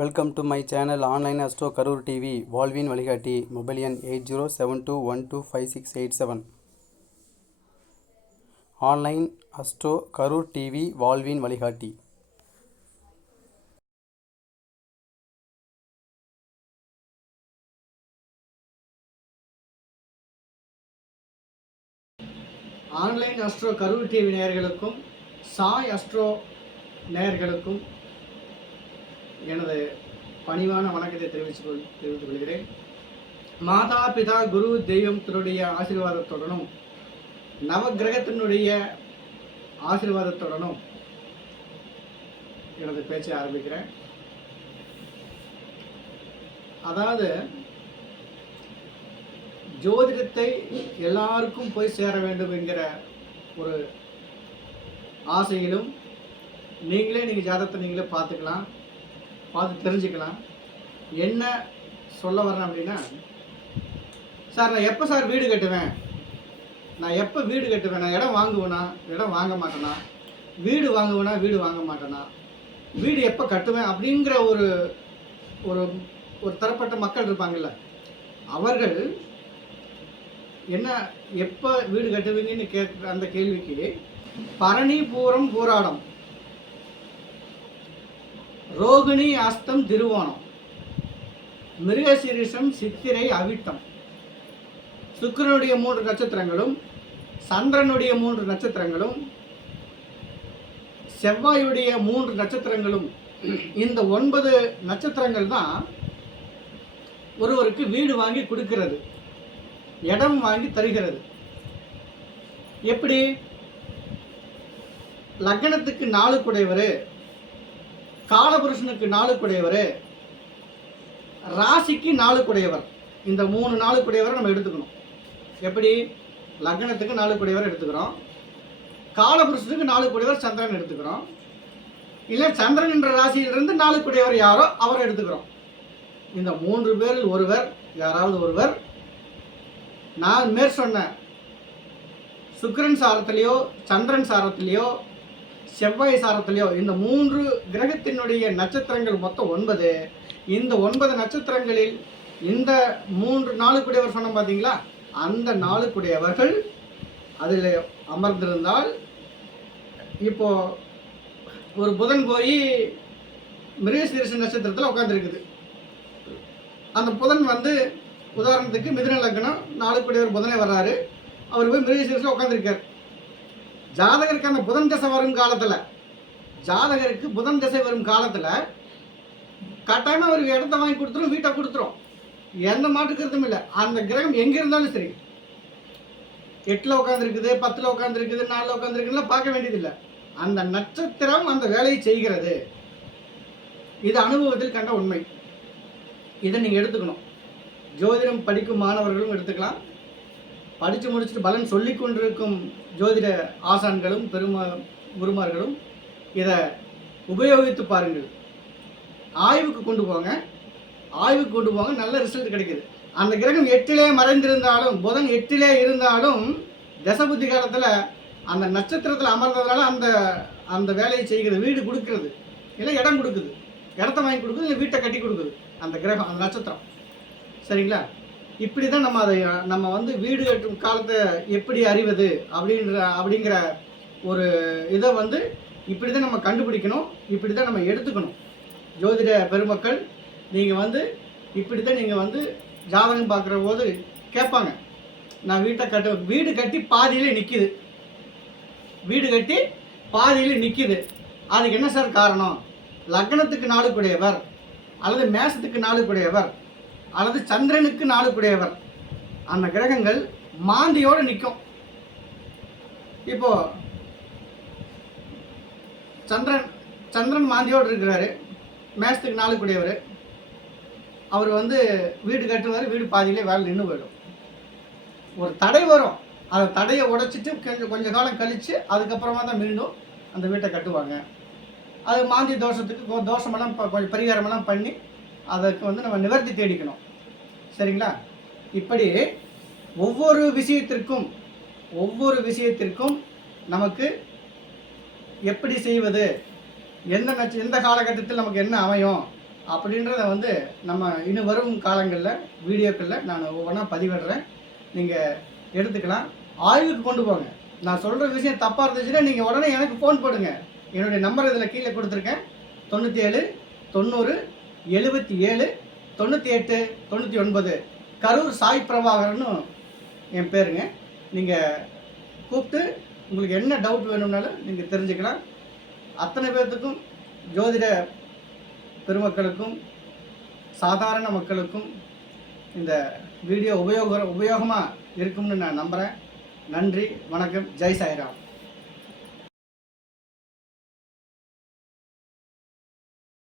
Welcome to my channel online astro Karur TV வாழ்வின் வழிகாட்டி. Mobile எண் 8072125687. ஆன்லைன் அஸ்ட்ரோ கரூர் டிவி வாழ்வின் வழிகாட்டி. ஆன்லைன் அஸ்ட்ரோ கரூர் டிவி நேயர்களுக்கும் சாய் அஸ்ட்ரோ நேயர்களுக்கும் எனது பணிவான வணக்கத்தை தெரிவித்துக் கொள்கிறேன். மாதா பிதா குரு தெய்வத்தினுடைய ஆசீர்வாதத்துடனும் நவகிரகத்தினுடைய ஆசீர்வாதத்துடனும் எனது பேச்சை ஆரம்பிக்கிறேன். அதாவது ஜோதிடத்தை எல்லாருக்கும் போய் சேர வேண்டும் என்கிற ஒரு ஆசையிலும் நீங்கள் ஜாதகத்தை நீங்களே பார்த்து தெரிஞ்சுக்கலாம். என்ன சொல்ல வரேன் அப்படின்னா, சார் நான் எப்போ சார் வீடு கட்டுவேன், நான் இடம் வாங்குவேனா இடம் வாங்க மாட்டேனா, வீடு வாங்க மாட்டேனா, வீடு எப்போ கட்டுவேன் அப்படிங்கிற ஒரு ஒரு ஒரு தரப்பட்ட மக்கள் இருப்பாங்கல்ல, அவர்கள் என்ன எப்போ வீடு கட்டுவீங்கன்னு கேட்குற அந்த கேள்விக்கு பரணி பூரம் பூராடம் ரோகிணி அஸ்தம் திருவோணம் மிருகசீரிஷம் சித்திரை அவிட்டம் சுக்கிரனுடைய 3 நட்சத்திரங்களும் சந்திரனுடைய 3 நட்சத்திரங்களும் செவ்வாயுடைய 3 நட்சத்திரங்களும், இந்த 9 நட்சத்திரங்கள் தான் ஒருவருக்கு வீடு வாங்கி கொடுக்கிறது, இடம் வாங்கி தருகிறது. எப்படி? லக்னத்துக்கு 4 குடையவர், காலபுருஷனுக்கு 4 குடையவர், ராசிக்கு 4 குடையவர். இந்த 3 4 குடையவரை நம்ம எடுத்துக்கணும். எப்படி? லக்னத்துக்கு 4 குடையவர் எடுத்துக்கிறோம், காலபுருஷனுக்கு 4 குடையவர் சந்திரன் எடுத்துக்கிறோம், இல்லை சந்திரன் என்ற ராசியிலிருந்து 4 குடையவர் யாரோ அவரை எடுத்துக்கிறோம். இந்த 3 பேரில் ஒருவர், யாராவது ஒருவர், நான் மேற் சொன்ன சுக்கிரன் சாரத்திலேயோ சந்திரன் சாரத்திலேயோ செவ்வாய் சாரத்திலேயோ இந்த 3 கிரகத்தினுடைய நட்சத்திரங்கள் மொத்தம் 9. இந்த 9 நட்சத்திரங்களில் இந்த 3 4 குடையவர் சொன்ன பார்த்தீங்களா, அந்த 4 குடையவர்கள் அதில் அமர்ந்திருந்தால், இப்போ ஒரு புதன் போய் மிருகசீரிஷ நட்சத்திரத்தில் உட்காந்துருக்குது. அந்த புதன் உதாரணத்துக்கு மிதுன லக்னம் 4 குடையவர் புதனே வர்றாரு, அவர் போய் மிருகசீரிஷில் உட்காந்துருக்கார். ஜாதகருக்கு அந்த புதன் திசை வரும் காலத்தில் கட்டாயமாக அவருக்கு இடத்த வாங்கி கொடுத்துரும், வீட்டை கொடுத்துரும், எந்த மாட்டுக்கிறதும் இல்லை. அந்த கிரகம் எங்கே இருந்தாலும் சரி, 8ல் உட்காந்துருக்குது, 10ல் உட்காந்துருக்குது, 4ல் உட்காந்துருக்குன்னு பார்க்க வேண்டியதில்லை. அந்த நட்சத்திரம் அந்த வேலையை செய்கிறது. இது அனுபவத்தில் கண்ட உண்மை. இதை நீங்கள் எடுத்துக்கணும். ஜோதிடம் படிக்கும் மாணவர்களும் எடுத்துக்கலாம், படித்து முடிச்சுட்டு பலன் சொல்லி கொண்டிருக்கும் ஜோதிட ஆசான்களும் குருமார்களும் இதை உபயோகித்து பாருங்கள். ஆய்வுக்கு கொண்டு போங்க, நல்ல ரிசல்ட் கிடைக்குது. அந்த கிரகம் 8லே மறைந்திருந்தாலும், புதன் 8லே இருந்தாலும், தசபுத்தி காலத்தில் அந்த நட்சத்திரத்தில் அமர்ந்ததுனால அந்த வேலையை செய்கிறது. வீடு கொடுக்கறது, இல்லை இடம் கொடுக்குது, இடத்த வாங்கி கொடுக்குது, இல்லை வீட்டை கட்டி கொடுக்குது அந்த கிரகம், அந்த நட்சத்திரம். சரிங்களா? இப்படி தான் நம்ம வீடு கட்டும் காலத்தை எப்படி அறிவது அப்படிங்கிற ஒரு இதை இப்படி தான் நம்ம கண்டுபிடிக்கணும், இப்படி தான் நம்ம எடுத்துக்கணும். ஜோதிட பெருமக்கள் நீங்கள் இப்படி தான் நீங்கள் ஜாதகம் பார்க்குற போது கேட்பாங்க, நான் வீடு கட்டி பாதியிலே நிற்கிது, அதுக்கு என்ன சார் காரணம்? லக்னத்துக்கு 4 குடையவர், அல்லது மேசத்துக்கு 4 குடையவர், அல்லது சந்திரனுக்கு 4 குடையவர், அந்த கிரகங்கள் மாந்தியோடு நிற்கும். இப்போ சந்திரன் மாந்தியோடு இருக்கிறாரு, மேசத்துக்கு 4 குடையவர், அவர் வீடு கட்டுவார், வீடு பாதியிலே வேலை நின்று போயிடும். ஒரு தடை வரும், அந்த தடையை உடைச்சிட்டு கொஞ்சம் காலம் கழித்து அதுக்கப்புறமா தான் மீண்டும் அந்த வீட்டை கட்டுவாங்க. அது மாந்தி தோஷத்துக்கு தோஷமெல்லாம் கொஞ்சம் பரிகாரமெல்லாம் பண்ணி அதற்கு நம்ம நிவர்த்தி தேடிக்கணும். சரிங்களா? இப்படி ஒவ்வொரு விஷயத்திற்கும் நமக்கு எப்படி செய்வது, எந்த காலகட்டத்தில் நமக்கு என்ன அமையும் அப்படின்றத வந்து நம்ம இன்னும் வரும் காலங்களில் வீடியோக்களில் நான் ஒவ்வொன்றா பதிவிடுறேன். நீங்கள் எடுத்துக்கலாம், ஆய்வுக்கு கொண்டு போங்க. நான் சொல்கிற விஷயம் தப்பாக இருந்துச்சுன்னா நீங்கள் உடனே எனக்கு ஃபோன் போடுங்க. என்னுடைய நம்பர் இதில் கீழே கொடுத்துருக்கேன். 97 90 77 98 99. கரூர் சாய் பிரபாகரன்னு என் பேருங்க. நீங்கள் கூப்பிட்டு உங்களுக்கு என்ன டவுட் வேணும்னாலும் நீங்கள் தெரிஞ்சுக்கலாம். அத்தனை பேர்த்துக்கும், ஜோதிட பெருமக்களுக்கும் சாதாரண மக்களுக்கும் இந்த வீடியோ உபயோகமாக இருக்கும்னு நான் நம்புகிறேன். நன்றி, வணக்கம், ஜெய் சாய்ராம்.